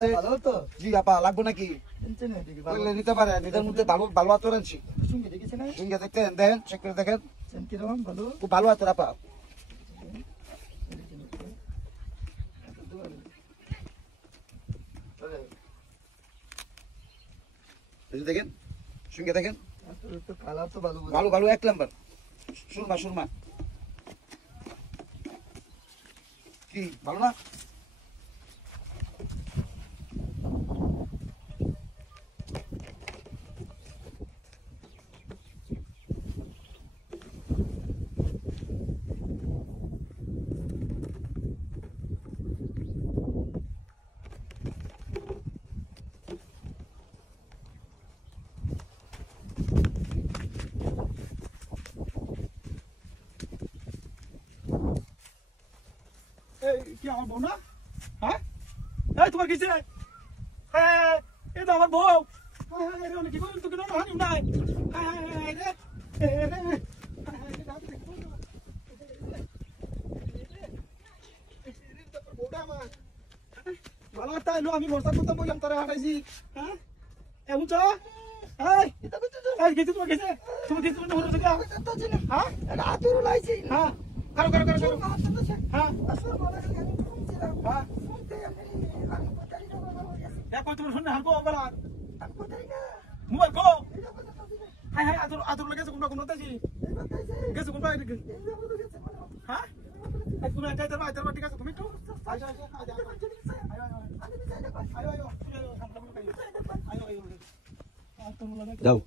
ভালো তো জি আপা লাগবে নাকি নিতে পারে এটার মধ্যে ভালো ভালো আতর আনছি সঙ্গে দেখেছে না সঙ্গে দেখেন দেখেন চেক করে দেখেন কিরকম ভালো খুব ভালো আতর আপা দেখেন সঙ্গে দেখেন কালার তো ভালো ভালো ভালো এক নাম্বার সুরমা সুরমা কি ভালো না কি আমার বউ না হ্যাঁ এই তোমার কিসে হ্যাঁ এই তো আমার বউ কি করলি তোকে হানি নাই ভালো একটা এলো আমি বর্ষা করতে বললাম তারা হাঁটাইছি হ্যাঁ এমন চ গেছি তোমার গেছে তুমি গেছি তোমার হলো হ্যাঁ আতুর লাইছি হ্যাঁ কারো কারো কারো হ্যাঁ হ্যাঁ কই তোমার শুনে হারবো বলা মোবাইল কো হ্যাঁ হ্যাঁ আতুর লেগেছে কোনটা কোনটা গেছে কোনটা হ্যাঁ তুমি একটা তার ঠিক আছে তুমি একটু যাও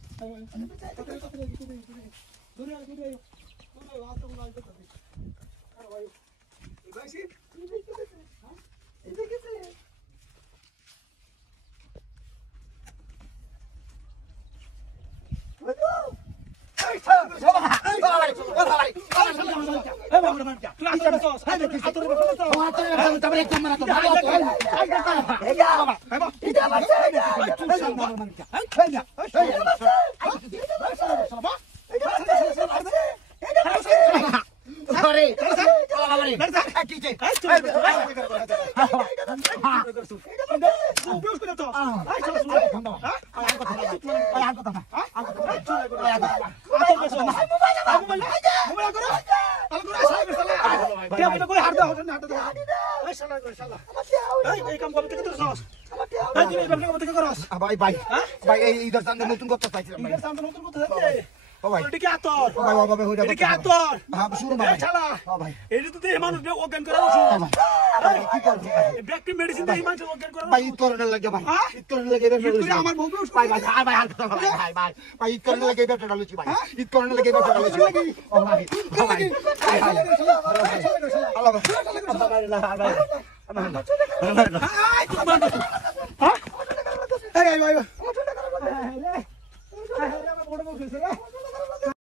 ভাই ভাই ভাই এই ইদার চান্দে নতুন কথা চাইছিলাম ভাই নতুন কথা ও ভাই এটা কি আতর ভাই বাবা হইরা এটা কি আতর হ্যাঁ শুরু ভাই শালা ও ভাই এই যে তুই মানুষ অজ্ঞান করা ওষুধ কি করব ব্যাকটেরিয়া মেডিসিন দিয়ে মানুষ অজ্ঞান করা ভাই ঈদ করতে লাগে ভাই ঈদ করতে লাগে আমার বউ ভাই ভাই ভাই ভাই ভাই ভাই ঈদ করতে লাগে ব্যাপারটা লুচি ভাই ঈদ করতে লাগে ব্যাপারটা লুচি ও ভাই ভাই আল্লাহ ভাই ভাই ভাই